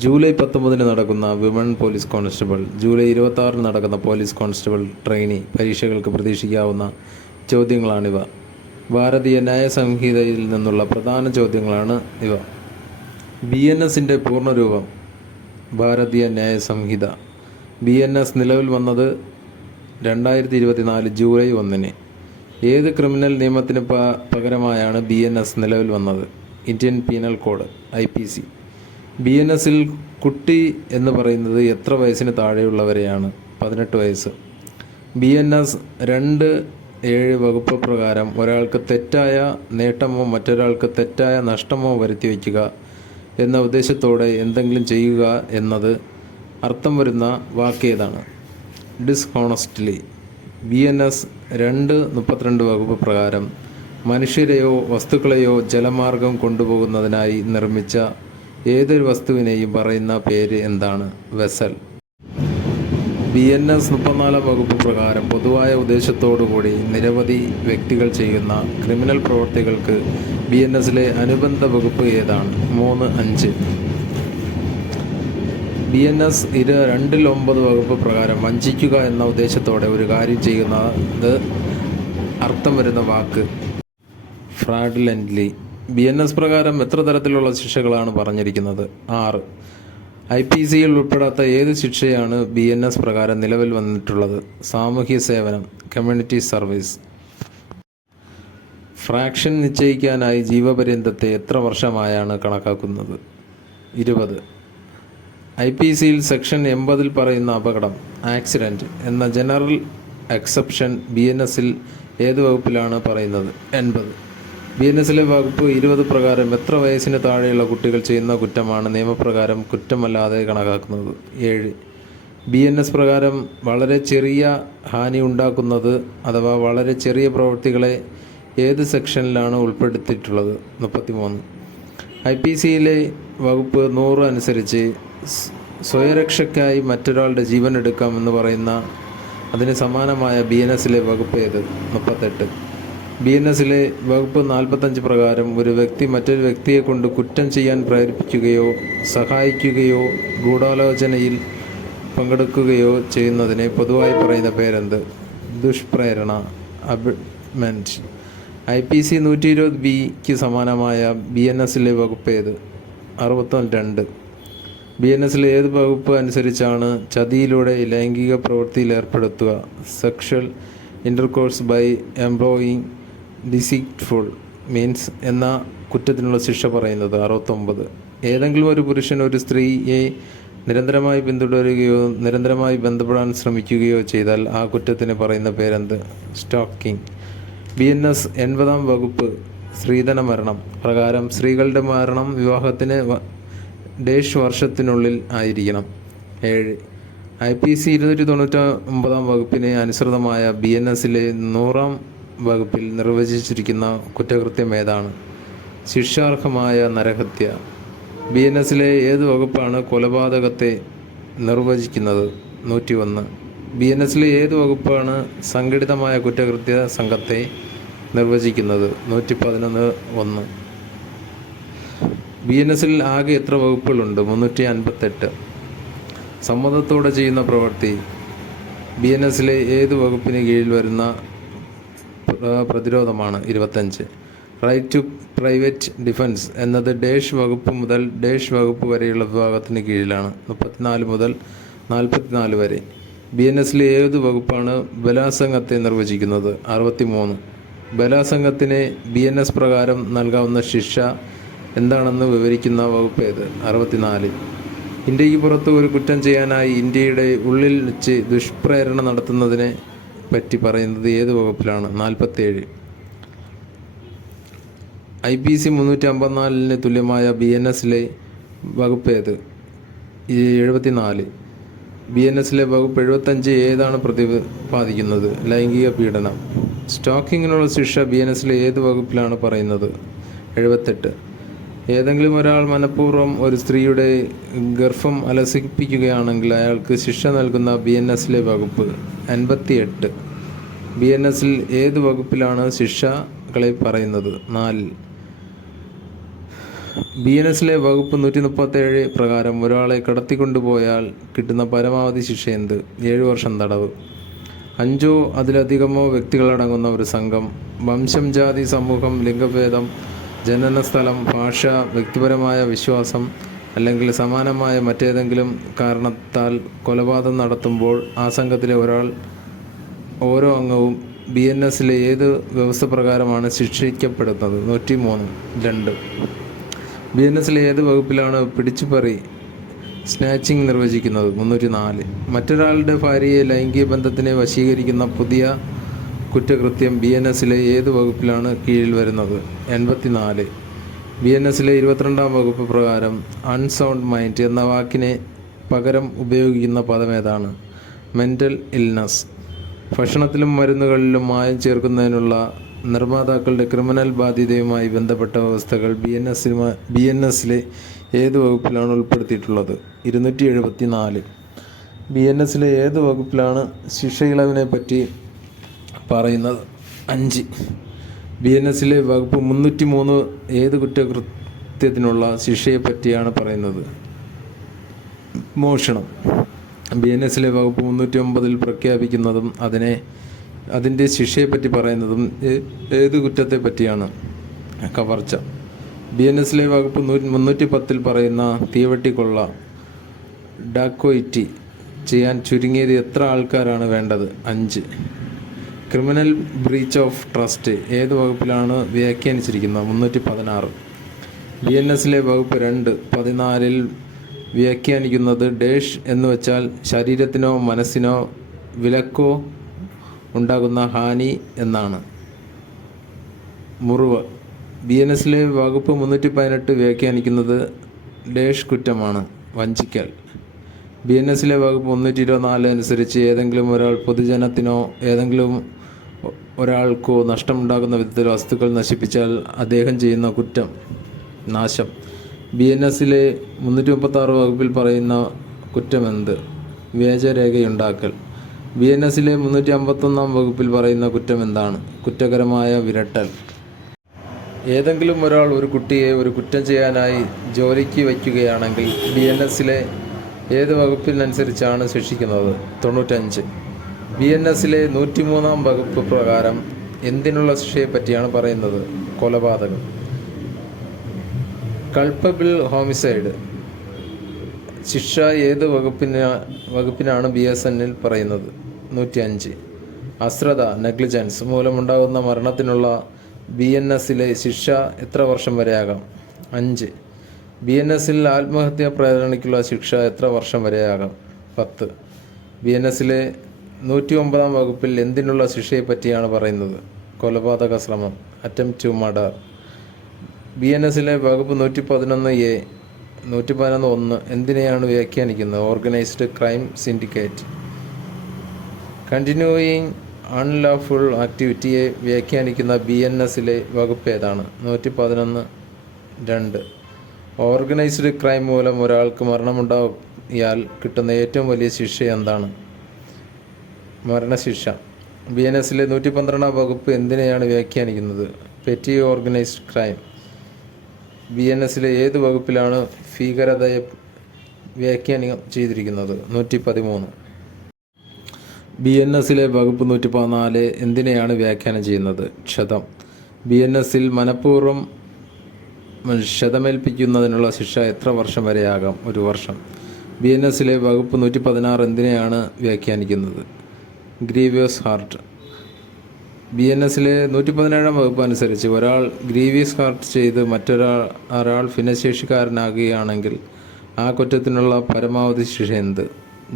July 19 നടക്കുന്ന women police constable, July 26 നടക്കുന്ന police constable trainee പരീക്ഷകൾക്ക് പ്രതീക്ഷിക്കാവുന്ന ചോദ്യങ്ങളാണിവ. ഭാരതീയ ന്യായ സംഹിതയിൽ നിന്നുള്ള പ്രധാന ചോദ്യങ്ങളാണ് ഇവ. BNSൻ്റെ പൂർണ്ണരൂപം. ഭാരതീയ ന്യായ സംഹിത. BNS നിലവിൽ വന്നത് 2024 ജൂലൈ 1. ഏത് ക്രിമിനൽ നിയമത്തിന് പകരമായാണ് BNS നിലവിൽ വന്നത്? Indian penal code IPC. BNSൽ കുട്ടി എന്ന് പറയുന്നത് എത്ര വയസ്സിന് താഴെയുള്ളവരെയാണ്? 18 വയസ്സ്. BNS 2(7) വകുപ്പ് പ്രകാരം ഒരാൾക്ക് തെറ്റായ നേട്ടമോ മറ്റൊരാൾക്ക് തെറ്റായ നഷ്ടമോ വരുത്തിവെക്കുക എന്ന ഉദ്ദേശത്തോടെ എന്തെങ്കിലും ചെയ്യുക എന്നത് അർത്ഥം വരുന്ന വാക്കേതാണ്? ഡിസ്ഹോണസ്റ്റ്ലി. BNS 2(32) വകുപ്പ് പ്രകാരം മനുഷ്യരെയോ വസ്തുക്കളെയോ ജലമാർഗം കൊണ്ടുപോകുന്നതിനായി നിർമ്മിച്ച ഏതൊരു വസ്തുവിനെയും പറയുന്ന പേര് എന്താണ്? വെസൽ. BNS 34 വകുപ്പ് പ്രകാരം പൊതുവായ ഉദ്ദേശത്തോടുകൂടി നിരവധി വ്യക്തികൾ ചെയ്യുന്ന ക്രിമിനൽ പ്രവൃത്തികൾക്ക് BNSലെ അനുബന്ധ വകുപ്പ് ഏതാണ്? 3(5). BNS 2(9) വകുപ്പ് പ്രകാരം വഞ്ചിക്കുക എന്ന ഉദ്ദേശത്തോടെ ഒരു കാര്യം ചെയ്യുന്നത് അർത്ഥം വരുന്ന വാക്ക്? ഫ്രാഡുലൻ്റ്ലി. BNS പ്രകാരം എത്ര തരത്തിലുള്ള ശിക്ഷകളാണ് പറഞ്ഞിരിക്കുന്നത്? 6. IPCയിൽ ഉൾപ്പെടാത്ത ഏത് ശിക്ഷയാണ് BNS പ്രകാരം നിലവിൽ വന്നിട്ടുള്ളത്? സാമൂഹ്യ സേവനം, കമ്മ്യൂണിറ്റി സർവീസ്. ഫ്രാക്ഷൻ നിശ്ചയിക്കാനായി ജീവപര്യന്തത്തെ എത്ര വർഷമായാണ് കണക്കാക്കുന്നത്? 20. IPCയിൽ സെക്ഷൻ 80 പറയുന്ന അപകടം, ആക്സിഡൻറ്റ് എന്ന ജനറൽ എക്സെപ്ഷൻ BNSൽ ഏത് വകുപ്പിലാണ് പറയുന്നത്? 80. BNSലെ വകുപ്പ് 20 പ്രകാരം എത്ര വയസ്സിന് താഴെയുള്ള കുട്ടികൾ ചെയ്യുന്ന കുറ്റമാണ് നിയമപ്രകാരം കുറ്റമല്ലാതെ കണക്കാക്കുന്നത്? 7. BNS പ്രകാരം വളരെ ചെറിയ ഹാനി ഉണ്ടാക്കുന്നത് അഥവാ വളരെ ചെറിയ പ്രവൃത്തികളെ ഏത് സെക്ഷനിലാണ് ഉൾപ്പെടുത്തിയിട്ടുള്ളത്? 33. IPCയിലെ വകുപ്പ് 100 അനുസരിച്ച് സ്വയരക്ഷയ്ക്കായി മറ്റൊരാളുടെ ജീവൻ എടുക്കാമെന്ന് പറയുന്ന അതിന് സമാനമായ BNSലെ വകുപ്പ് ഏത്? 38. BNSലെ വകുപ്പ് 45 പ്രകാരം ഒരു വ്യക്തി മറ്റൊരു വ്യക്തിയെ കൊണ്ട് കുറ്റം ചെയ്യാൻ പ്രേരിപ്പിക്കുകയോ സഹായിക്കുകയോ ഗൂഢാലോചനയിൽ പങ്കെടുക്കുകയോ ചെയ്യുന്നതിനെ പൊതുവായി പറയുന്ന പേരെന്ത്? ദുഷ്പ്രേരണ, അബറ്റ്മെൻറ്റ്. IPC 120(b)ക്ക് സമാനമായ BNSലെ വകുപ്പ് ഏത്? 62. BNSലെ ഏത് വകുപ്പ് അനുസരിച്ചാണ് ചതിയിലൂടെ ലൈംഗിക പ്രവൃത്തിയിൽ ഏർപ്പെടുത്തുക, sexual intercourse by employing deceitful means എന്ന കുറ്റത്തിനുള്ള ശിക്ഷ പറയുന്നത്? 69. ഏതെങ്കിലും ഒരു പുരുഷൻ ഒരു സ്ത്രീയെ നിരന്തരമായി പിന്തുടരുകയോ നിരന്തരമായി ബന്ധപ്പെടാൻ ശ്രമിക്കുകയോ ചെയ്താൽ ആ കുറ്റത്തിന് പറയുന്ന പേരെന്ത്? സ്റ്റോക്കിംഗ്. BNS 80 വകുപ്പ് സ്ത്രീധന മരണം പ്രകാരം സ്ത്രീകളുടെ മരണം വിവാഹത്തിന് വർഷത്തിനുള്ളിൽ ആയിരിക്കണം. 7. IPC 299 വകുപ്പിന് അനുസൃതമായ BNSലെ 100 വകുപ്പിൽ നിർവചിച്ചിരിക്കുന്ന കുറ്റകൃത്യം ഏതാണ്? ശിക്ഷാർഹമായ നരഹത്യ. BNSലെ ഏത് വകുപ്പാണ് കൊലപാതകത്തെ നിർവചിക്കുന്നത്? 101. BNSലെ ഏത് വകുപ്പാണ് സംഘടിതമായ കുറ്റകൃത്യ സംഘത്തെ നിർവചിക്കുന്നത്? 111(1). BNSൽ ആകെ എത്ര വകുപ്പുകളുണ്ട്? 358. സമ്മതത്തോടെ ചെയ്യുന്ന പ്രവൃത്തി BNSലെ ഏത് വകുപ്പിന് കീഴിൽ വരുന്ന പ്രതിരോധമാണ്? 25. റൈറ്റ് ടു പ്രൈവറ്റ് ഡിഫൻസ് എന്നത് വകുപ്പ് മുതൽ വകുപ്പ് വരെയുള്ള വിഭാഗത്തിന് കീഴിലാണ്. 34 മുതൽ 44 വരെ. BNSലെ ഏത് വകുപ്പാണ് ബലാത്സംഗത്തെ നിർവചിക്കുന്നത്? 63. ബലാത്സംഗത്തിന് BNS പ്രകാരം നൽകാവുന്ന ശിക്ഷ എന്താണെന്ന് വിവരിക്കുന്ന വകുപ്പ് ഏത്? 64. ഇന്ത്യക്ക് പുറത്ത് ഒരു കുറ്റം ചെയ്യാനായി ഇന്ത്യയുടെ ഉള്ളിൽ വെച്ച് ദുഷ്പ്രേരണ നടത്തുന്നതിനെ പറ്റി പറയുന്നത് ഏത് വകുപ്പിലാണ്? 47. IPC 354 തുല്യമായ BNSലെ വകുപ്പ് ഏത്? 74. BNSലെ വകുപ്പ് 75 ഏതാണ് പ്രതിപാദിക്കുന്നത്? ലൈംഗിക പീഡനം. സ്റ്റോക്കിങ്ങിനുള്ള ശിക്ഷ BNSലെ ഏത് വകുപ്പിലാണ് പറയുന്നത്? 78. ഏതെങ്കിലും ഒരാൾ മനഃപൂർവ്വം ഒരു സ്ത്രീയുടെ ഗർഭം അലസിപ്പിക്കുകയാണെങ്കിൽ അയാൾക്ക് ശിക്ഷ നൽകുന്ന BNSലെ വകുപ്പ്? 58. BNSൽ ഏത് വകുപ്പിലാണ് ശിക്ഷകളെ പറയുന്നത്? 4. BNS വകുപ്പ് 137 പ്രകാരം ഒരാളെ കടത്തിക്കൊണ്ടുപോയാൽ കിട്ടുന്ന പരമാവധി ശിക്ഷ എന്ത്? 7 വർഷം തടവ്. 5 അതിലധികമോ വ്യക്തികളടങ്ങുന്ന ഒരു സംഘം, വംശം, ജാതി, സമൂഹം, ലിംഗഭേദം, ജനനസ്ഥലം, ഭാഷ, വ്യക്തിപരമായ വിശ്വാസം അല്ലെങ്കിൽ സമാനമായ മറ്റേതെങ്കിലും കാരണത്താൽ കൊലപാതകം നടത്തുമ്പോൾ ആ സംഘത്തിലെ ഓരോ അംഗവും BNS ഏത് വ്യവസ്ഥ പ്രകാരമാണ് ശിക്ഷിക്കപ്പെടുന്നത്? 103. 2. BNS ഏത് വകുപ്പിലാണ് പിടിച്ചുപറി സ്നാച്ചിങ് നിർവചിക്കുന്നത്? 304. മറ്റൊരാളുടെ ഭാര്യയെ ലൈംഗിക ബന്ധത്തിനെ വശീകരിക്കുന്ന പുതിയ കുറ്റകൃത്യം BNS ഏത് വകുപ്പിലാണ് കീഴിൽ വരുന്നത്? 84. BNS 22-ാം വകുപ്പ് പ്രകാരം അൺസൗണ്ട് മൈൻഡ് എന്ന വാക്കിനെ പകരം ഉപയോഗിക്കുന്ന പദമേതാണ്? Mental illness. ഭക്ഷണത്തിലും മരുന്നുകളിലും മായം ചേർക്കുന്നതിനുള്ള നിർമ്മാതാക്കളുടെ ക്രിമിനൽ ബാധ്യതയുമായി ബന്ധപ്പെട്ട വ്യവസ്ഥകൾ BNS ഏത് വകുപ്പിലാണ് ഉൾപ്പെടുത്തിയിട്ടുള്ളത്? 274. BNS ഏത് വകുപ്പിലാണ് ശിക്ഷയിളവിനെ പറ്റി പറയുന്നത്? 5. BNS വകുപ്പ് 303 ഏത് കുറ്റകൃത്യത്തിനുള്ള ശിക്ഷയെ പറ്റിയാണ് പറയുന്നത്? മോഷണം. BNS വകുപ്പ് 309 പ്രഖ്യാപിക്കുന്നതും അതിൻ്റെ ശിക്ഷയെപ്പറ്റി പറയുന്നതും ഏത് കുറ്റത്തെ പറ്റിയാണ്? കവർച്ച. BNS വകുപ്പ് 310 പറയുന്ന തീവട്ടിക്കൊള്ള, ഡാക്കോയിറ്റി ചെയ്യാൻ ചുരുങ്ങിയത് എത്ര ആൾക്കാരാണ് വേണ്ടത്? 5. ക്രിമിനൽ ബ്രീച്ച് ഓഫ് ട്രസ്റ്റ് ഏത് വകുപ്പിലാണ് വ്യാഖ്യാനിച്ചിരിക്കുന്നത്? 316. BNS വകുപ്പ് 214 വ്യാഖ്യാനിക്കുന്നത് ഡേഷ് എന്ന് വെച്ചാൽ ശരീരത്തിനോ മനസ്സിനോ വിലക്കോ ഉണ്ടാകുന്ന ഹാനി എന്നാണ്. മുറിവ്. BNS വകുപ്പ് 318 വ്യാഖ്യാനിക്കുന്നത് ഡേഷ് കുറ്റമാണ്? വഞ്ചിക്കൽ. BNS വകുപ്പ് 324 അനുസരിച്ച് ഏതെങ്കിലും ഒരാൾ പൊതുജനത്തിനോ ഏതെങ്കിലും ഒരാൾക്കോ നഷ്ടമുണ്ടാകുന്ന വിധത്തിൽ വസ്തുക്കൾ നശിപ്പിച്ചാൽ അദ്ദേഹം ചെയ്യുന്ന കുറ്റം നാശം. BNS 336 വകുപ്പിൽ പറയുന്ന കുറ്റമെന്ത്? വ്യാജരേഖയുണ്ടാക്കൽ. BNS 351 വകുപ്പിൽ പറയുന്ന കുറ്റം എന്താണ്? കുറ്റകരമായ വിരട്ടൽ. ഏതെങ്കിലും ഒരാൾ ഒരു കുട്ടിയെ ഒരു കുറ്റം ചെയ്യാനായി ജോലിക്ക് വയ്ക്കുകയാണെങ്കിൽ BNS ഏത് വകുപ്പിനനുസരിച്ചാണ് ശിക്ഷിക്കുന്നത്? 95. BNS 103-ാം വകുപ്പ് പ്രകാരം എന്തിനുള്ള ശിക്ഷയെ പറ്റിയാണ് പറയുന്നത്? കൊലപാതകം. കൾപ്പബിൾ ഹോമിസൈഡ് ശിക്ഷ ഏത് വകുപ്പിനാണ് BSN പറയുന്നത്? 105. അശ്രദ്ധ, നെഗ്ലിജൻസ് മൂലമുണ്ടാകുന്ന മരണത്തിനുള്ള BNS ശിക്ഷ എത്ര വർഷം വരെയാകാം? 5. BNS ആത്മഹത്യാ പ്രേരണയ്ക്കുള്ള ശിക്ഷ എത്ര വർഷം വരെയാകാം? 10. BNS 109-ാം വകുപ്പിൽ എന്തിനുള്ള ശിക്ഷയെ പറ്റിയാണ് പറയുന്നത്? കൊലപാതക ശ്രമം, അറ്റംപ്റ്റ് ടു മർഡർ. BNS വകുപ്പ് 111A 111 എന്തിനെയാണ് വ്യാഖ്യാനിക്കുന്നത്? Organised crime syndicate. Continuing unlawful ആക്ടിവിറ്റിയെ വ്യാഖ്യാനിക്കുന്ന BNS വകുപ്പ് ഏതാണ്? 111(2). ഓർഗനൈസ്ഡ് ക്രൈം മൂലം ഒരാൾക്ക് മരണമുണ്ടായാൽ കിട്ടുന്ന ഏറ്റവും വലിയ ശിക്ഷ എന്താണ്? മരണശിക്ഷ. BNS 112-ാം വകുപ്പ് എന്തിനെയാണ് വ്യാഖ്യാനിക്കുന്നത്? Petty organised crime. BNS ഏത് വകുപ്പിലാണ് ഭീകരതയെ വ്യാഖ്യാനം ചെയ്തിരിക്കുന്നത്? 113. BNS വകുപ്പ് 114 എന്തിനെയാണ് വ്യാഖ്യാനം ചെയ്യുന്നത്? ക്ഷതം. BNS മനഃപൂർവ്വം ക്ഷതമേൽപ്പിക്കുന്നതിനുള്ള ശിക്ഷ എത്ര വർഷം വരെയാകാം? 1 വർഷം. BNS വകുപ്പ് 116 എന്തിനെയാണ് വ്യാഖ്യാനിക്കുന്നത്? Grievous heart. BNS 117-ാം വകുപ്പ് അനുസരിച്ച് ഒരാൾ ഗ്രീവിയസ് ഹാർട്ട് ചെയ്ത് മറ്റൊരാൾ ഭിന്നശേഷിക്കാരനാകുകയാണെങ്കിൽ ആ കുറ്റത്തിനുള്ള പരമാവധി ശിക്ഷ എന്ത്?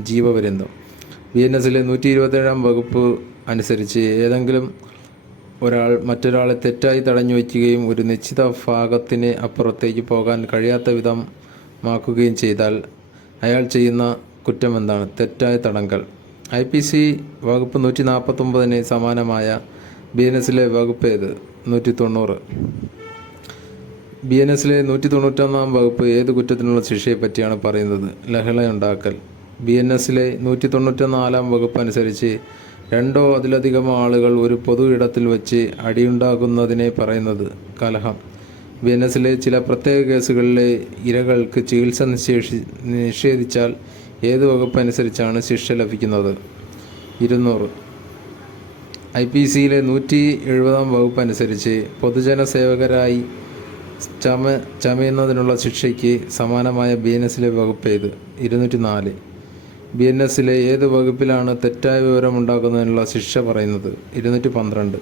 ജീവപര്യന്തം. BNS 127-ാം വകുപ്പ് അനുസരിച്ച് ഏതെങ്കിലും ഒരാൾ മറ്റൊരാളെ തെറ്റായി തടഞ്ഞു വയ്ക്കുകയും ഒരു നിശ്ചിത ഭാഗത്തിന് അപ്പുറത്തേക്ക് പോകാൻ കഴിയാത്ത വിധമാക്കുകയും ചെയ്താൽ അയാൾ ചെയ്യുന്ന കുറ്റം എന്താണ്? തെറ്റായ തടങ്കൽ. IPC വകുപ്പ് 149-ന് സമാനമായ BNS വകുപ്പ് ഏത്? 190. BNS 191-ാം വകുപ്പ് ഏത് കുറ്റത്തിനുള്ള ശിക്ഷയെ പറ്റിയാണ് പറയുന്നത്? ലഹളയുണ്ടാക്കൽ. BNS 194-ാം വകുപ്പ് അനുസരിച്ച് 2 അതിലധികമോ ആളുകൾ ഒരു പൊതു ഇടത്തിൽ വെച്ച് അടിയുണ്ടാകുന്നതിനെ പറയുന്നത് കലഹം. ബി എൻ എസിലെ ചില പ്രത്യേക കേസുകളിലെ ഇരകൾക്ക് ചികിത്സ നിഷേധിച്ചാൽ ഏത് വകുപ്പ് അനുസരിച്ചാണ് ശിക്ഷ ലഭിക്കുന്നത്? 200. IPCയിലെ 170 വകുപ്പ് അനുസരിച്ച് പൊതുജന സേവകരായി ചമയുന്നതിനുള്ള ശിക്ഷയ്ക്ക് സമാനമായ BNSലെ വകുപ്പ് ഏത്? 204. BNSലെ ഏത് വകുപ്പിലാണ് തെറ്റായ വിവരമുണ്ടാക്കുന്നതിനുള്ള ശിക്ഷ പറയുന്നത്? 212.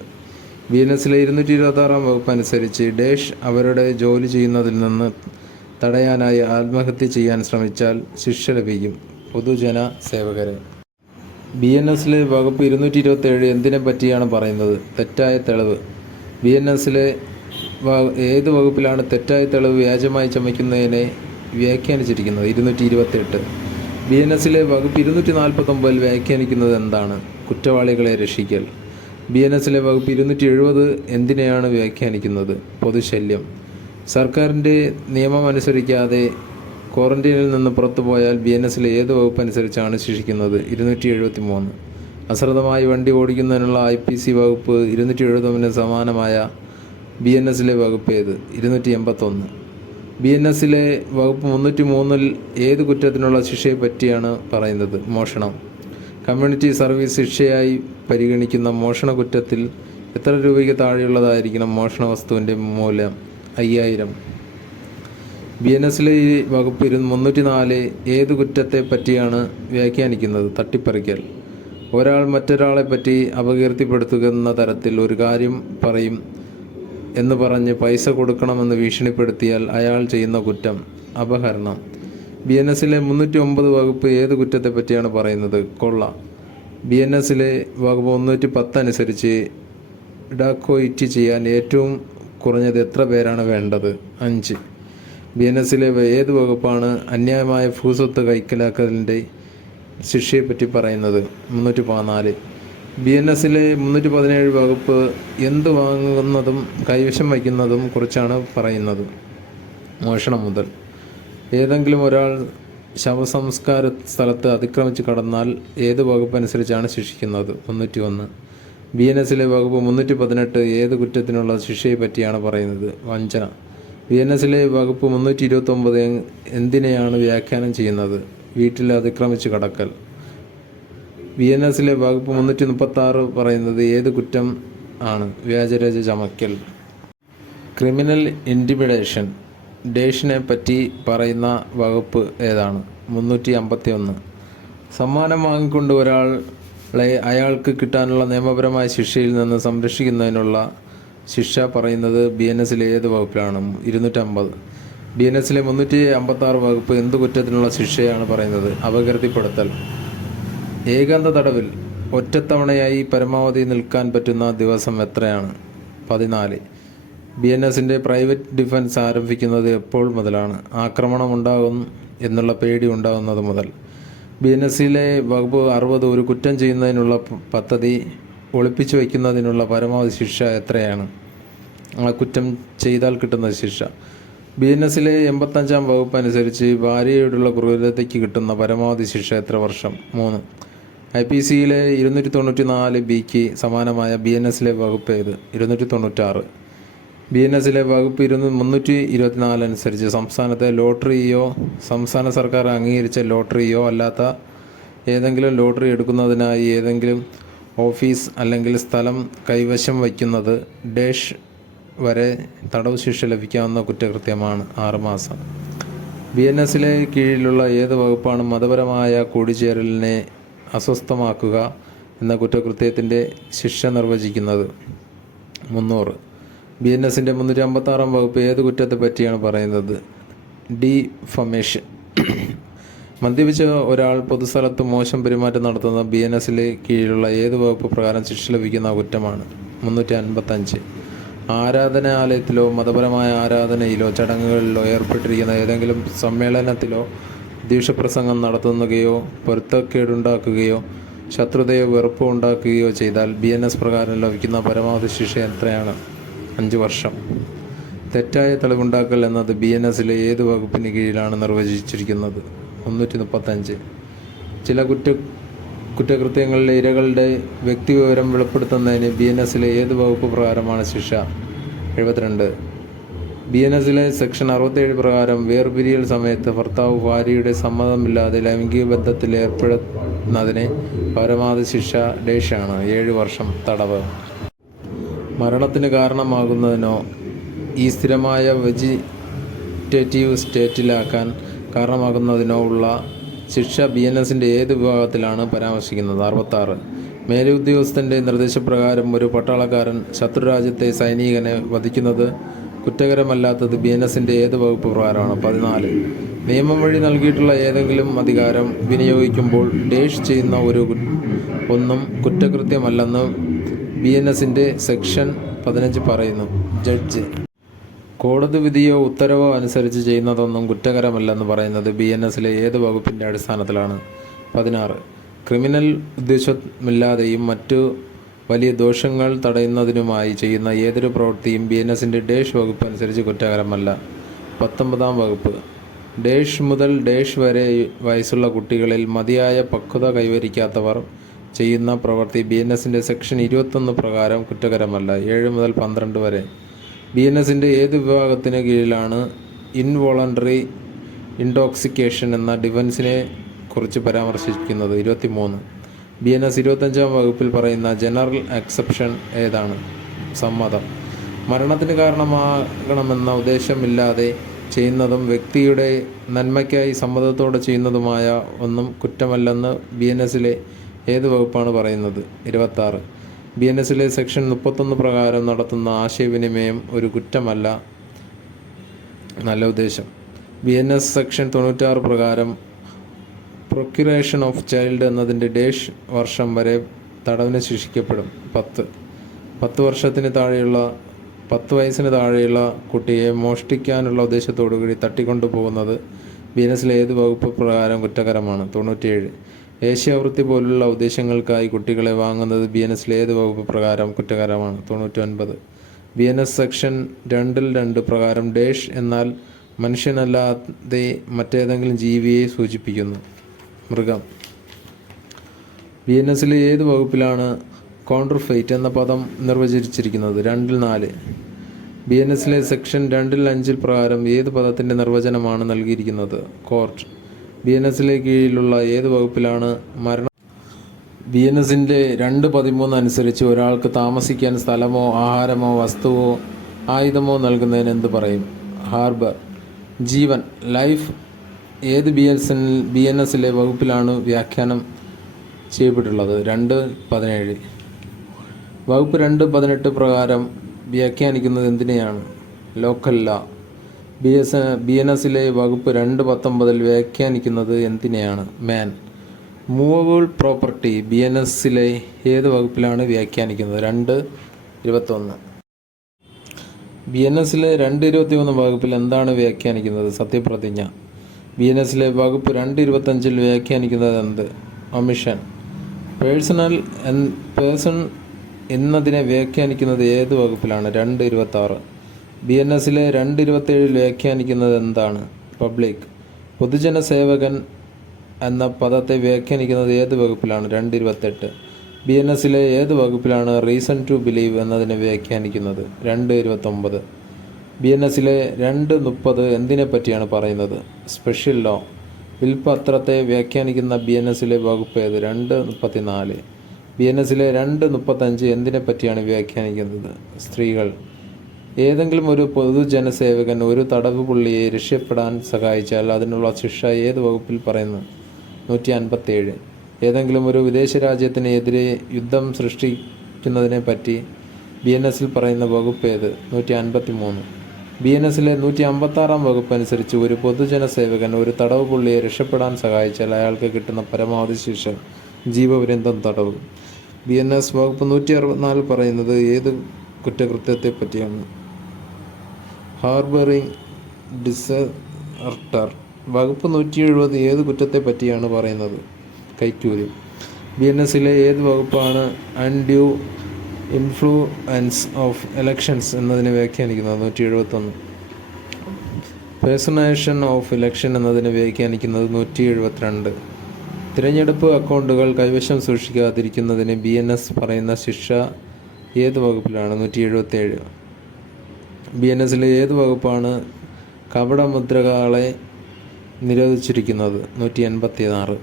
BNSലെ 226 വകുപ്പ് അനുസരിച്ച് ഡേഷ് അവരുടെ ജോലി ചെയ്യുന്നതിൽ നിന്ന് തടയാനായി ആത്മഹത്യ ചെയ്യാൻ ശ്രമിച്ചാൽ ശിക്ഷ ലഭിക്കും. പൊതുജന സേവകരെ. BNSലെ വകുപ്പ് 227 എന്തിനെ പറ്റിയാണ് പറയുന്നത്? തെറ്റായ തെളിവ്. BNSലെ ഏത് വകുപ്പിലാണ് തെറ്റായ തെളിവ് വ്യാജമായി ചമയ്ക്കുന്നതിനെ വ്യാഖ്യാനിച്ചിരിക്കുന്നത്? 228. BNSലെ വകുപ്പ് 249 വ്യാഖ്യാനിക്കുന്നത് എന്താണ്? കുറ്റവാളികളെ രക്ഷിക്കൽ. BNSലെ വകുപ്പ് 270 എന്തിനെയാണ് വ്യാഖ്യാനിക്കുന്നത്? പൊതുശല്യം. സർക്കാരിൻ്റെ നിയമം അനുസരിക്കാതെ ക്വാറന്റീനിൽ നിന്ന് പുറത്തുപോയാൽ BNSലെ ഏത് വകുപ്പ് അനുസരിച്ചാണ് ശിക്ഷിക്കുന്നത്? 273. അശ്രദ്ധമായി വണ്ടി ഓടിക്കുന്നതിനുള്ള IPC വകുപ്പ് 270 സമാനമായ BNSലെ വകുപ്പ് ഏത്? 281. BNSലെ വകുപ്പ് 303 ഏത് കുറ്റത്തിനുള്ള ശിക്ഷയെ പറ്റിയാണ് പറയുന്നത്? മോഷണം. കമ്മ്യൂണിറ്റി സർവീസ് ശിക്ഷയായി പരിഗണിക്കുന്ന മോഷണ കുറ്റത്തിൽ എത്ര രൂപയ്ക്ക് താഴെയുള്ളതായിരിക്കണം മോഷണ വസ്തുവിൻ്റെ മൂല്യം? 5000. BNSലെ വകുപ്പ് 304 ഏത് കുറ്റത്തെ പറ്റിയാണ് വ്യാഖ്യാനിക്കുന്നത്? തട്ടിപ്പറിക്കൽ. ഒരാൾ മറ്റൊരാളെ പറ്റി അപകീർത്തിപ്പെടുത്തുന്ന തരത്തിൽ ഒരു കാര്യം പറയും എന്ന് പറഞ്ഞ് പൈസ കൊടുക്കണമെന്ന് ഭീഷണിപ്പെടുത്തിയാൽ അയാൾ ചെയ്യുന്ന കുറ്റം. അപഹരണം. BNSലെ 309 വകുപ്പ് ഏത് കുറ്റത്തെ പറ്റിയാണ് പറയുന്നത്? കൊള്ള. BNSലെ വകുപ്പ് 310 അനുസരിച്ച് ഡാക്കോയിറ്റ് ചെയ്യാൻ ഏറ്റവും കുറഞ്ഞത് എത്ര പേരാണ് വേണ്ടത്? 5. BNSലെ ഏത് വകുപ്പാണ് അന്യായമായ ഭൂസ്വത്ത് കൈക്കലാക്കലിൻ്റെ ശിക്ഷയെപ്പറ്റി പറയുന്നത്? 314. BNSലെ 317 വകുപ്പ് എന്ത് വാങ്ങുന്നതും കൈവശം വയ്ക്കുന്നതും കുറിച്ചാണ് പറയുന്നത്? മോഷണം മുതൽ. ഏതെങ്കിലും ഒരാൾ ശവസംസ്കാര സ്ഥലത്ത് അതിക്രമിച്ച് കടന്നാൽ ഏത് വകുപ്പ് അനുസരിച്ചാണ് ശിക്ഷിക്കുന്നത്? 301. BNSലെ വകുപ്പ് 318 ഏത് കുറ്റത്തിനുള്ള ശിക്ഷയെ പറ്റിയാണ് പറയുന്നത്? വഞ്ചന. BNSലെ വകുപ്പ് 329 എന്തിനെയാണ് വ്യാഖ്യാനം ചെയ്യുന്നത്? വീട്ടിൽ അതിക്രമിച്ച് കടക്കൽ. BNSലെ വകുപ്പ് 336 പറയുന്നത് ഏത് കുറ്റം ആണ്? വ്യാജരേഖ ചമയ്ക്കൽ. Criminal intimidation. ഡേഷിനെ പറ്റി പറയുന്ന വകുപ്പ് ഏതാണ്? 351. സമ്മാനം വാങ്ങിക്കൊണ്ട് ഒരാളെ അയാൾക്ക് കിട്ടാനുള്ള നിയമപരമായ ശിക്ഷയിൽ നിന്ന് സംരക്ഷിക്കുന്നതിനുള്ള ശിക്ഷ പറയുന്നത് BNSലെ ഏത് വകുപ്പിലാണ്? 250. BNSലെ 356 വകുപ്പ് എന്ത് കുറ്റത്തിനുള്ള ശിക്ഷയാണ് പറയുന്നത്? അപകീർത്തിപ്പെടുത്തൽ. ഏകാന്ത തടവിൽ ഒറ്റത്തവണയായി പരമാവധി നിൽക്കാൻ പറ്റുന്ന ദിവസം എത്രയാണ്? 14. BNSന്റെ പ്രൈവറ്റ് ഡിഫൻസ് ആരംഭിക്കുന്നത് എപ്പോൾ മുതലാണ്? ആക്രമണം ഉണ്ടാകും എന്നുള്ള പേടി ഉണ്ടാകുന്നത് മുതൽ. BNSലെ വകുപ്പ് 60 ഒരു കുറ്റം ചെയ്യുന്നതിനുള്ള പദ്ധതി ഒളിപ്പിച്ചു വയ്ക്കുന്നതിനുള്ള പരമാവധി ശിക്ഷ എത്രയാണ്? ആ കുറ്റം ചെയ്താൽ കിട്ടുന്ന ശിക്ഷ. BNSലെ 85 വകുപ്പ് അനുസരിച്ച് ഭാര്യയോടുള്ള ക്രൂരതയ്ക്ക് കിട്ടുന്ന പരമാവധി ശിക്ഷ എത്ര വർഷം? 3. IPCയിലെ 294Bക്ക് സമാനമായ BNSലെ വകുപ്പ് ഏത്? 296. BNSലെ വകുപ്പ് 324 അനുസരിച്ച് സംസ്ഥാനത്തെ ലോട്ടറിയോ സംസ്ഥാന സർക്കാർ അംഗീകരിച്ച ലോട്ടറിയോ അല്ലാത്ത ഏതെങ്കിലും ലോട്ടറി എടുക്കുന്നതിനായി ഏതെങ്കിലും ഓഫീസ് അല്ലെങ്കിൽ സ്ഥലം കൈവശം വയ്ക്കുന്നത് ഡേഷ് വരെ തടവ് ശിക്ഷ ലഭിക്കാവുന്ന കുറ്റകൃത്യമാണ്. 6 മാസം. BNSലെ കീഴിലുള്ള ഏത് വകുപ്പാണ് മതപരമായ കൂടിച്ചേരലിനെ അസ്വസ്ഥമാക്കുക എന്ന കുറ്റകൃത്യത്തിൻ്റെ ശിക്ഷ നിർവചിക്കുന്നത്? 300. BNSന്റെ 356 വകുപ്പ് ഏത് കുറ്റത്തെ പറ്റിയാണ് പറയുന്നത്? ഡിഫമേഷൻ. മദ്യപിച്ച ഒരാൾ പൊതുസ്ഥലത്ത് മോശം പെരുമാറ്റം നടത്തുന്ന BNSലെ കീഴിലുള്ള ഏത് വകുപ്പ് പ്രകാരം ശിക്ഷ ലഭിക്കുന്ന കുറ്റമാണ്? 355. ആരാധനാലയത്തിലോ മതപരമായ ആരാധനയിലോ ചടങ്ങുകളിലോ ഏർപ്പെട്ടിരിക്കുന്ന ഏതെങ്കിലും സമ്മേളനത്തിലോ ദ്വേഷപ്രസംഗം നടത്തുകയോ പൊരുത്തക്കേടുണ്ടാക്കുകയോ ശത്രുതയോ വെറുപ്പോ ഉണ്ടാക്കുകയോ ചെയ്താൽ BNS പ്രകാരം ലഭിക്കുന്ന പരമാവധി ശിക്ഷ എത്രയാണ്? 5 വർഷം. തെറ്റായ തെളിവുണ്ടാക്കൽ എന്നത് BNSലെ ഏത് വകുപ്പിന് കീഴിലാണ് നിർവചിച്ചിരിക്കുന്നത്? 335. ചില കുറ്റകൃത്യങ്ങളിലെ ഇരകളുടെ വ്യക്തിവിവരം വെളിപ്പെടുത്തുന്നതിന് BNSലെ ഏത് വകുപ്പ് പ്രകാരമാണ് ശിക്ഷ? 72. BNSലെ സെക്ഷൻ 67 പ്രകാരം വേർപിരിയൽ സമയത്ത് ഭർത്താവ് ഭാര്യയുടെ സമ്മതമില്ലാതെ ലൈംഗിക ബന്ധത്തിൽ ഏർപ്പെടുന്നതിന് പരമാവധി ശിക്ഷ ഡേഷാണ് 7 വർഷം തടവ്. മരണത്തിന് കാരണമാകുന്നതിനോ ഈ സ്ഥിരമായ വെജിറ്റേറ്റീവ് സ്റ്റേറ്റിലാക്കാൻ കാരണമാകുന്നതിനോ ഉള്ള ശിക്ഷ BNSന്റെ ഏത് വിഭാഗത്തിലാണ് പരാമർശിക്കുന്നത്? 66. മേലുദ്യോഗസ്ഥൻ്റെ നിർദ്ദേശപ്രകാരം ഒരു പട്ടാളക്കാരൻ ശത്രുരാജ്യത്തെ സൈനികനെ വധിക്കുന്നത് കുറ്റകരമല്ലാത്തത് BNSന്റെ ഏത് വകുപ്പ് പ്രകാരമാണ്? 14. നിയമം വഴി നൽകിയിട്ടുള്ള ഏതെങ്കിലും അധികാരം വിനിയോഗിക്കുമ്പോൾ ഡേഷ് ചെയ്യുന്ന ഒന്നും കുറ്റകൃത്യമല്ലെന്ന് BNSന്റെ സെക്ഷൻ 15 പറയുന്നു. ജഡ്ജ് കോടതി വിധിയോ ഉത്തരവോ അനുസരിച്ച് ചെയ്യുന്നതൊന്നും കുറ്റകരമല്ലെന്ന് പറയുന്നത് BNSലെ ഏത് വകുപ്പിൻ്റെ അടിസ്ഥാനത്തിലാണ്? 16. ക്രിമിനൽ ഉദ്ദേശമില്ലാതെയും മറ്റു വലിയ ദോഷങ്ങൾ തടയുന്നതിനുമായി ചെയ്യുന്ന ഏതൊരു പ്രവൃത്തിയും BNSന്റെ ഡേഷ് വകുപ്പ് അനുസരിച്ച് കുറ്റകരമല്ല. 19 വകുപ്പ്. ഡേഷ് മുതൽ ഡേഷ് വരെ വയസ്സുള്ള കുട്ടികളിൽ മതിയായ പക്വത കൈവരിക്കാത്തവർ ചെയ്യുന്ന പ്രവൃത്തി BNSന്റെ സെക്ഷൻ 21 പ്രകാരം കുറ്റകരമല്ല. 7 മുതൽ 12 വരെ. BNSന്റെ ഏത് വിഭാഗത്തിന് കീഴിലാണ് ഇൻവോളണ്ടറി ഇൻടോക്സിക്കേഷൻ എന്ന ഡിഫൻസിനെ കുറിച്ച് പരാമർശിക്കുന്നത്? 23. BNS 25 വകുപ്പിൽ പറയുന്ന ജനറൽ എക്സെപ്ഷൻ ഏതാണ്? സമ്മതം. മരണത്തിന് കാരണമാകണമെന്ന ഉദ്ദേശമില്ലാതെ ചെയ്യുന്നതും വ്യക്തിയുടെ നന്മയ്ക്കായി സമ്മതത്തോടെ ചെയ്യുന്നതുമായ ഒന്നും കുറ്റമല്ലെന്ന് BNSലെ ഏത് വകുപ്പാണ് പറയുന്നത്? 26. BNSലെ സെക്ഷൻ 31 പ്രകാരം നടത്തുന്ന ആശയവിനിമയം ഒരു കുറ്റമല്ല. നല്ല ഉദ്ദേശം. BNS സെക്ഷൻ 96 പ്രകാരം പ്രൊക്യുറേഷൻ ഓഫ് ചൈൽഡ് എന്നതിൻ്റെ ഡേഷ് വർഷം വരെ തടവിന് ശിക്ഷിക്കപ്പെടും. 10 വയസ്സിന് താഴെയുള്ള കുട്ടിയെ മോഷ്ടിക്കാനുള്ള ഉദ്ദേശത്തോടുകൂടി തട്ടിക്കൊണ്ടുപോകുന്നത് BNSലെ ഏത് വകുപ്പ് പ്രകാരം കുറ്റകരമാണ്? 97. വേശ്യാവൃത്തി പോലുള്ള ഉദ്ദേശങ്ങൾക്കായി കുട്ടികളെ വാങ്ങുന്നത് BNSലെ ഏത് വകുപ്പ് പ്രകാരം കുറ്റകരമാണ്? 99. BNS സെക്ഷൻ 2 പ്രകാരം ഡേഷ് എന്നാൽ മനുഷ്യനല്ലാതെ മറ്റേതെങ്കിലും ജീവിയെ സൂചിപ്പിക്കുന്നു. മൃഗം. BNSലെ ഏത് വകുപ്പിലാണ് കോൺട്രഫെയ്റ്റ് എന്ന പദം നിർവചിച്ചിരിക്കുന്നത്? 2-4. BNSലെ സെക്ഷൻ 2-5 പ്രകാരം ഏത് പദത്തിൻ്റെ നിർവചനമാണ് നൽകിയിരിക്കുന്നത്? കോർട്ട്. BNSലെ കീഴിലുള്ള ഏത് വകുപ്പിലാണ് മരണം? BNSന്റെ 2-13 അനുസരിച്ച് ഒരാൾക്ക് താമസിക്കാൻ സ്ഥലമോ ആഹാരമോ വസ്തുവോ ആയുധമോ നൽകുന്നതിന് എന്ത് പറയും? ഹാർബർ. ജീവൻ ലൈഫ് ഏത് BNSലെ വകുപ്പിലാണ് വ്യാഖ്യാനം ചെയ്യപ്പെട്ടുള്ളത്? 2-17. വകുപ്പ് 2-18 പ്രകാരം വ്യാഖ്യാനിക്കുന്നത് എന്തിനെയാണ്? ലോക്കൽ ലാ. BNSലെ വകുപ്പ് 2-19 വ്യാഖ്യാനിക്കുന്നത് എന്തിനെയാണ്? മാൻ. മൂവബിൾ പ്രോപ്പർട്ടി BNSലെ ഏത് വകുപ്പിലാണ് വ്യാഖ്യാനിക്കുന്നത്? 2-21. BNSലെ 2-21 വകുപ്പിൽ എന്താണ് വ്യാഖ്യാനിക്കുന്നത്? സത്യപ്രതിജ്ഞ. BNSലെ വകുപ്പ് 2-25 വ്യാഖ്യാനിക്കുന്നത് എന്ത്? ഒമിഷൻ. പേഴ്സൺ എന്നതിനെ വ്യാഖ്യാനിക്കുന്നത് ഏത് വകുപ്പിലാണ്? 2-26. BNSലെ 2-27 വ്യാഖ്യാനിക്കുന്നത് എന്താണ്? പബ്ലിക്. പൊതുജന സേവകൻ എന്ന പദത്തെ വ്യാഖ്യാനിക്കുന്നത് ഏത് വകുപ്പിലാണ്? 2-28. BNSലെ ഏത് വകുപ്പിലാണ് റീസൺ ടു ബിലീവ് എന്നതിനെ വ്യാഖ്യാനിക്കുന്നത്? 2-29. BNSലെ 2-30 എന്തിനെ പറ്റിയാണ് പറയുന്നത്? Special law. വിൽപത്രത്തെ വ്യാഖ്യാനിക്കുന്ന BNSലെ വകുപ്പ് ഏത്? 2-34. BNSലെ 2-35 എന്തിനെ പറ്റിയാണ് വ്യാഖ്യാനിക്കുന്നത്? സ്ത്രീകൾ. ഏതെങ്കിലും ഒരു പൊതുജനസേവകൻ ഒരു തടവുപുള്ളിയെ രക്ഷപ്പെടാൻ സഹായിച്ചാൽ അതിനുള്ള ശിക്ഷ ഏത് വകുപ്പിൽ പറയുന്നു? 157. ഏതെങ്കിലും ഒരു വിദേശ രാജ്യത്തിന് എതിരെ യുദ്ധം സൃഷ്ടിക്കുന്നതിനെ പറ്റി BNSൽ പറയുന്ന വകുപ്പ് ഏത്? 153. BNSലെ 156 വകുപ്പ് അനുസരിച്ച് ഒരു പൊതുജനസേവകൻ ഒരു തടവുപുള്ളിയെ രക്ഷപ്പെടാൻ സഹായിച്ചാൽ അയാൾക്ക് കിട്ടുന്ന പരമാവധി ശിക്ഷ ജീവപര്യന്തം തടവ്. BNS വകുപ്പ് 164 പറയുന്നത് ഏത് കുറ്റകൃത്യത്തെ പറ്റിയാണ്? ഹാർബറിംഗ് ഡിസർട്ടർ. വകുപ്പ് 170 ഏത് കുറ്റത്തെ പറ്റിയാണ് പറയുന്നത്? കൈക്കൂലി. BNSലെ ഏത് വകുപ്പാണ് അൺഡ്യൂ ഇൻഫ്ലുവൻസ് ഓഫ് ഇലക്ഷൻസ് എന്നതിനെ വ്യാഖ്യാനിക്കുന്നത്? 171. പേഴ്സണേഷൻ ഓഫ് ഇലക്ഷൻ എന്നതിനെ വ്യാഖ്യാനിക്കുന്നത്? 172. തിരഞ്ഞെടുപ്പ് അക്കൗണ്ടുകൾ കൈവശം സൂക്ഷിക്കാതിരിക്കുന്നതിന് BNS പറയുന്ന ശിക്ഷ ഏത് വകുപ്പിലാണ്? 177. BNSലെ ഏത് വകുപ്പാണ് കപടമുദ്രകളെ നിരോധിച്ചിരിക്കുന്നത്? 186.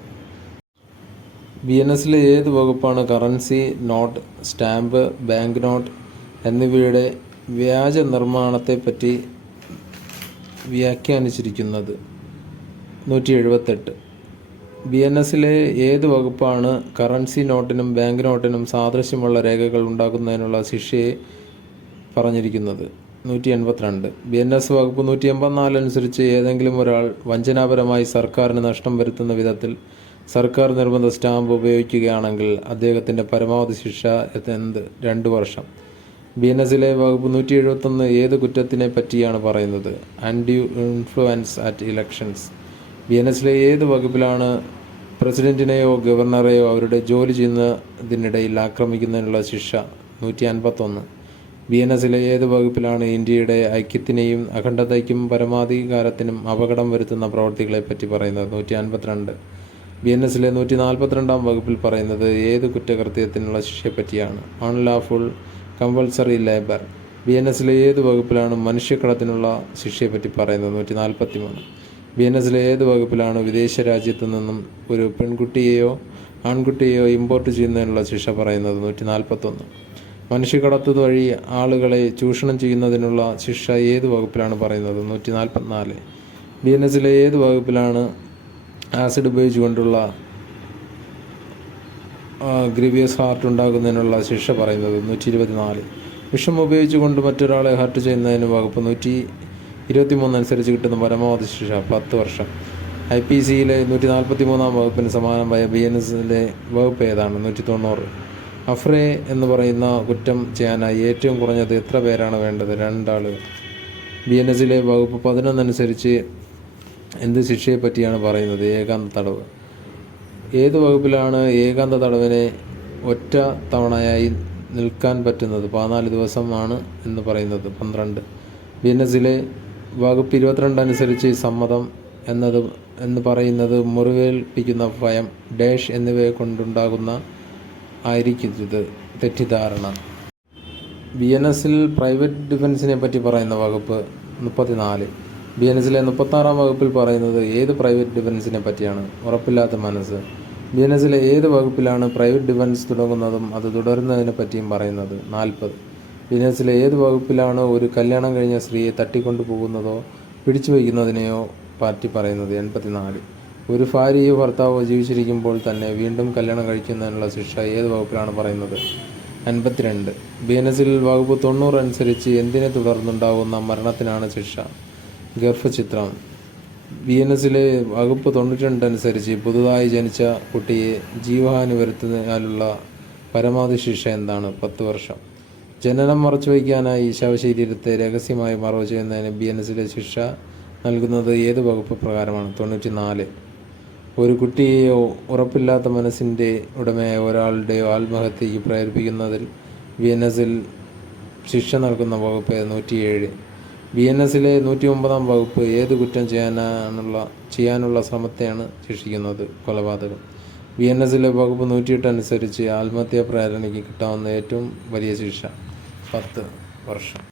BNSലെ ഏത് വകുപ്പാണ് currency note, stamp, bank note എന്നിവയുടെ വ്യാജ നിർമ്മാണത്തെപ്പറ്റി വ്യാഖ്യാനിച്ചിരിക്കുന്നത്? 178. BNSലെ ഏത് വകുപ്പാണ് കറൻസി നോട്ടിനും ബാങ്ക് നോട്ടിനും സാദൃശ്യമുള്ള രേഖകൾ ഉണ്ടാക്കുന്നതിനുള്ള ശിക്ഷയെ പറഞ്ഞിരിക്കുന്നത്? 182. BNS വകുപ്പ് 184 അനുസരിച്ച് ഏതെങ്കിലും ഒരാൾ വഞ്ചനാപരമായി സർക്കാരിന് നഷ്ടം വരുത്തുന്ന വിധത്തിൽ സർക്കാർ നിർബന്ധ സ്റ്റാമ്പ് ഉപയോഗിക്കുകയാണെങ്കിൽ അദ്ദേഹത്തിൻ്റെ പരമാവധി ശിക്ഷ എന്ത്? 2 വർഷം. BNSലെ വകുപ്പ് 171 ഏത് കുറ്റത്തിനെ പറ്റിയാണ് പറയുന്നത്? Undue influence at elections. BNSലെ ഏത് വകുപ്പിലാണ് പ്രസിഡന്റിനെയോ ഗവർണറെയോ അവരുടെ ജോലി ചെയ്യുന്നതിനിടയിൽ ആക്രമിക്കുന്നതിനുള്ള ശിക്ഷ? 151. BNSലെ ഏത് വകുപ്പിലാണ് ഇന്ത്യയുടെ ഐക്യത്തിനെയും അഖണ്ഡതയ്ക്കും പരമാധികാരത്തിനും അപകടം വരുത്തുന്ന പ്രവൃത്തികളെപ്പറ്റി പറയുന്നത്? 152. BNSലെ 142 വകുപ്പിൽ പറയുന്നത് ഏത് കുറ്റകൃത്യത്തിനുള്ള ശിക്ഷയെപ്പറ്റിയാണ്? Unlawful compulsory labour. BNSലെ ഏത് വകുപ്പിലാണ് മനുഷ്യക്കടത്തിനുള്ള ശിക്ഷയെപ്പറ്റി പറയുന്നത്? 143. BNSലെ ഏത് വകുപ്പിലാണ് വിദേശ രാജ്യത്തു നിന്നും ഒരു പെൺകുട്ടിയെയോ ആൺകുട്ടിയെയോ ഇമ്പോർട്ട് ചെയ്യുന്നതിനുള്ള ശിക്ഷ പറയുന്നത്? 141. മനുഷ്യക്കടത്ത് വഴി ആളുകളെ ചൂഷണം ചെയ്യുന്നതിനുള്ള ശിക്ഷ ഏത് വകുപ്പിലാണ് പറയുന്നത്? 144. BNSലെ ഏത് വകുപ്പിലാണ് ആസിഡ് ഉപയോഗിച്ചുകൊണ്ടുള്ള ഗ്രീവിയസ് ഹാർട്ട് ഉണ്ടാകുന്നതിനുള്ള ശിക്ഷ പറയുന്നത്? 124. വിഷം ഉപയോഗിച്ചുകൊണ്ട് മറ്റൊരാളെ ഹർട്ട് ചെയ്യുന്നതിന് വകുപ്പ് 123 അനുസരിച്ച് കിട്ടുന്ന പരമാവധി ശിക്ഷ 10 വർഷം. IPCയിലെ 143 വകുപ്പിന് സമാനമായ BNSലെ വകുപ്പ് ഏതാണ്? 190. അഫ്രെ എന്ന് പറയുന്ന കുറ്റം ചെയ്യാനായി ഏറ്റവും കുറഞ്ഞത് എത്ര പേരാണ് വേണ്ടത്? 2 ആളുകൾ. BNSലെ വകുപ്പ് 11 അനുസരിച്ച് എന്ത് ശിക്ഷയെപ്പറ്റിയാണ് പറയുന്നത്? ഏകാന്ത തടവ്. ഏത് വകുപ്പിലാണ് ഏകാന്ത തടവിനെ ഒറ്റ തവണയായി നിൽക്കാൻ പറ്റുന്നത്? 14 ദിവസമാണ് എന്ന് പറയുന്നത്? 12. BNSലെ വകുപ്പ് 22 അനുസരിച്ച് സമ്മതം എന്ന് പറയുന്നത് മുറിവേൽപ്പിക്കുന്ന ഭയം, ഡാഷ് എന്നിവയെ കൊണ്ടുണ്ടാകുന്ന ആയിരിക്കരുത് തെറ്റിദ്ധാരണ. BNSൽ പ്രൈവറ്റ് ഡിഫൻസിനെ പറ്റി പറയുന്ന വകുപ്പ് 34. BNSലെ 36 വകുപ്പിൽ പറയുന്നത് ഏത് പ്രൈവറ്റ് ഡിഫൻസിനെ പറ്റിയാണ്? ഉറപ്പില്ലാത്ത മനസ്സ്. BNSലെ ഏത് വകുപ്പിലാണ് പ്രൈവറ്റ് ഡിഫൻസ് തുടങ്ങുന്നതും അത് തുടരുന്നതിനെ പറ്റിയും പറയുന്നത്? 40. BNSലെ ഏത് വകുപ്പിലാണ് ഒരു കല്യാണം കഴിഞ്ഞ സ്ത്രീയെ തട്ടിക്കൊണ്ടു പോകുന്നതോ പിടിച്ചു വയ്ക്കുന്നതിനെയോ പറ്റി പറയുന്നത്? 84. ഒരു ഭാര്യയോ ഭർത്താവോ ജീവിച്ചിരിക്കുമ്പോൾ തന്നെ വീണ്ടും കല്യാണം കഴിക്കുന്നതിനുള്ള ശിക്ഷ ഏത് വകുപ്പിലാണ് പറയുന്നത്? 52. BNSൽ വകുപ്പ് 90 അനുസരിച്ച് എന്തിനെ തുടർന്നുണ്ടാകുന്ന മരണത്തിനാണ് ശിക്ഷ? ഗർഭഛിദ്രം. BNSലെ വകുപ്പ് 92 അനുസരിച്ച് പുതുതായി ജനിച്ച കുട്ടിയെ ജീവഹാനി വരുത്തുന്നതിനുള്ള പരമാവധി ശിക്ഷ എന്താണ്? 10 വർഷം. ജനനം മറച്ചുവയ്ക്കാനായി ശവശരീരത്തെ രഹസ്യമായി മറവ് ചെയ്യുന്നതിന് BNSലെ ശിക്ഷ നൽകുന്നത് ഏത് വകുപ്പ് പ്രകാരമാണ്? 94. ഒരു കുട്ടിയെയോ ഉറപ്പില്ലാത്ത മനസ്സിൻ്റെ ഉടമയായ ഒരാളുടെയോ ആത്മഹത്യയ്ക്ക് പ്രേരിപ്പിക്കുന്നതിൽ BNSൽ ശിക്ഷ നൽകുന്ന വകുപ്പ് 107. BNSലെ 109 വകുപ്പ് ഏത് കുറ്റം ചെയ്യാനുള്ള ശ്രമത്തെയാണ് ശിക്ഷിക്കുന്നത്? കൊലപാതകം. BNSലെ വകുപ്പ് 108 അനുസരിച്ച് ആത്മഹത്യാ പ്രേരണയ്ക്ക് കിട്ടാവുന്ന ഏറ്റവും വലിയ ശിക്ഷ 10 വർഷം.